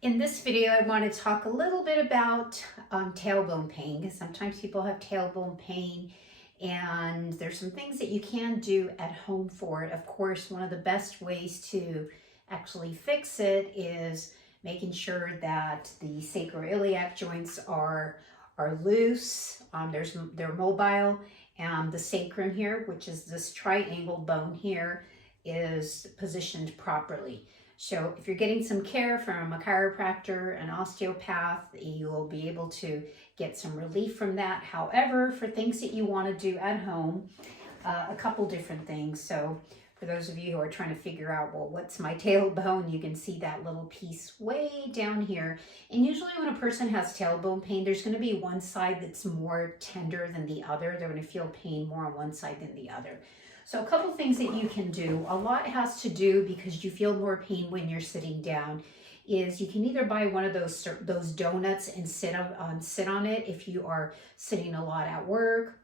In this video, I want to talk a little bit about tailbone pain, because sometimes people have tailbone pain and there's some things that you can do at home for it. Of course, one of the best ways to actually fix it is making sure that the sacroiliac joints are loose, they're mobile, and the sacrum here, which is this triangle bone here, is positioned properly. So if you're getting some care from a chiropractor, an osteopath, you'll be able to get some relief from that. However, for things that you want to do at home, a couple different things. So for those of you who are trying to figure out, well, what's my tailbone? You can see that little piece way down here. And usually when a person has tailbone pain, there's going to be one side that's more tender than the other. They're going to feel pain more on one side than the other. So a couple things that you can do. A lot has to do because you feel more pain when you're sitting down. Is you can either buy one of those donuts and sit on it if you are sitting a lot at work,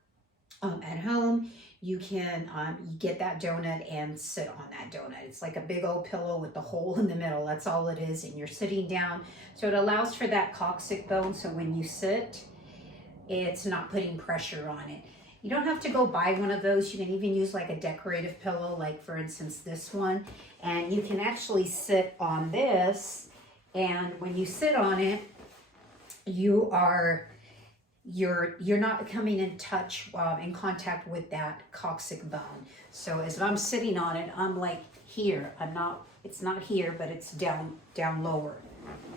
at home. You can get that donut and sit on that donut. It's like a big old pillow with the hole in the middle. That's all it is, and you're sitting down. So it allows for that coccyx bone. So when you sit, it's not putting pressure on it. You don't have to go buy one of those. You can even use like a decorative pillow, like for instance this one, and you can actually sit on this, and when you sit on it, you're not coming in touch, in contact with that coccyx bone. So as I'm sitting on it, I'm like here. It's not here, but it's down lower.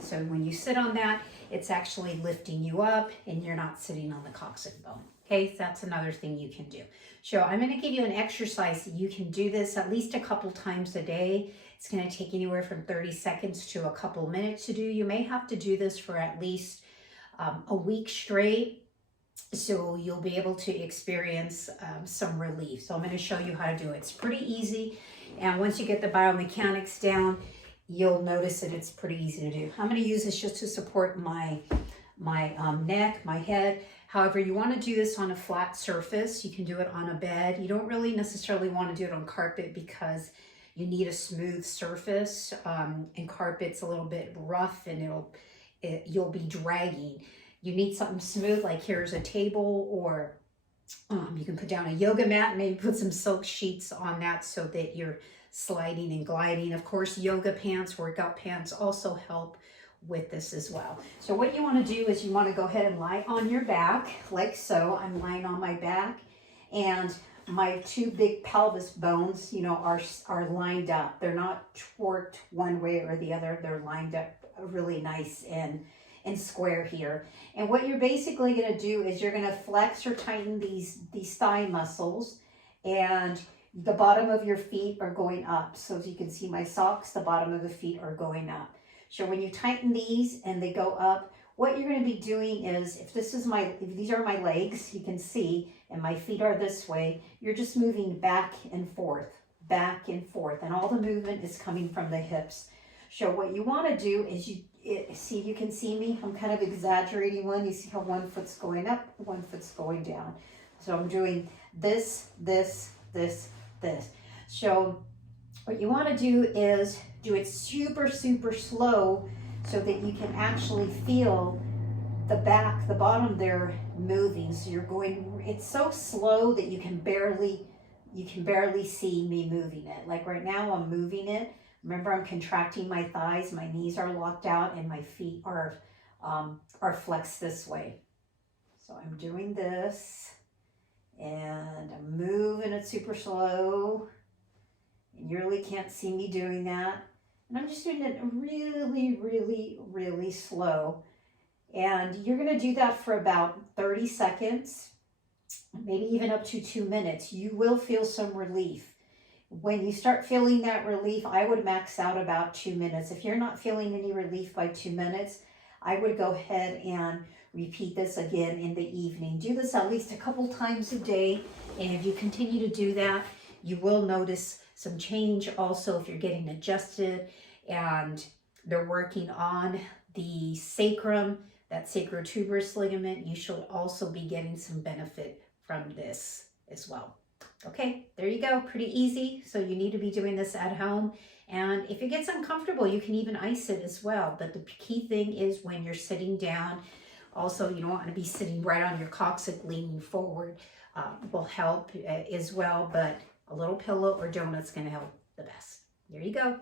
So when you sit on that, it's actually lifting you up and you're not sitting on the coccyx bone. Okay, so that's another thing you can do. So I'm going to give you an exercise that you can do this at least a couple times a day. It's going to take anywhere from 30 seconds to a couple minutes to do. You may have to do this for at least a week straight, so you'll be able to experience some relief. So I'm going to show you how to do it. It's pretty easy, and once you get the biomechanics down, you'll notice that it's pretty easy to do. I'm going to use this just to support my neck, my head. However, you want to do this on a flat surface. You can do it on a bed. You don't really necessarily want to do it on carpet because you need a smooth surface, and carpet's a little bit rough and you'll be dragging. You need something smooth, like here's a table, or you can put down a yoga mat and maybe put some silk sheets on that so that you're sliding and gliding. Of course, yoga pants, workout pants also help with this as well. So what you want to do is you want to go ahead and lie on your back like so. I'm lying on my back, and my two big pelvis bones, are lined up. They're not torqued one way or the other. They're lined up really nice and square here. And what you're basically going to do is you're going to flex or tighten these thigh muscles, and the bottom of your feet are going up. So as you can see, my socks, the bottom of the feet are going up. So when you tighten these and they go up, what you're going to be doing is, if these are my legs, you can see, and my feet are this way, you're just moving back and forth, and all the movement is coming from the hips. So what you want to do is see, you can see me, I'm kind of exaggerating one. You see how one foot's going up, one foot's going down. So I'm doing this, this, this, this. So what you want to do is do it super, super slow so that you can actually feel the bottom there moving. So it's so slow that you can barely see me moving it. Like right now I'm moving it. Remember, I'm contracting my thighs, my knees are locked out, and my feet are flexed this way. So I'm doing this, and I'm moving it super slow. And you really can't see me doing that. And I'm just doing it really, really, really slow. And you're going to do that for about 30 seconds, maybe even up to 2 minutes. You will feel some relief. When you start feeling that relief, I would max out about 2 minutes. If you're not feeling any relief by 2 minutes, I would go ahead and repeat this again in the evening. Do this at least a couple times a day. And if you continue to do that, you will notice some change. Also, if you're getting adjusted and they're working on the sacrum, that sacrotuberous ligament, you should also be getting some benefit from this as well. Okay, there you go. Pretty easy. So you need to be doing this at home. And if it gets uncomfortable, you can even ice it as well. But the key thing is when you're sitting down, also you don't want to be sitting right on your coccyx leaning forward. Will help as well, but a little pillow or donut's going to help the best. There you go.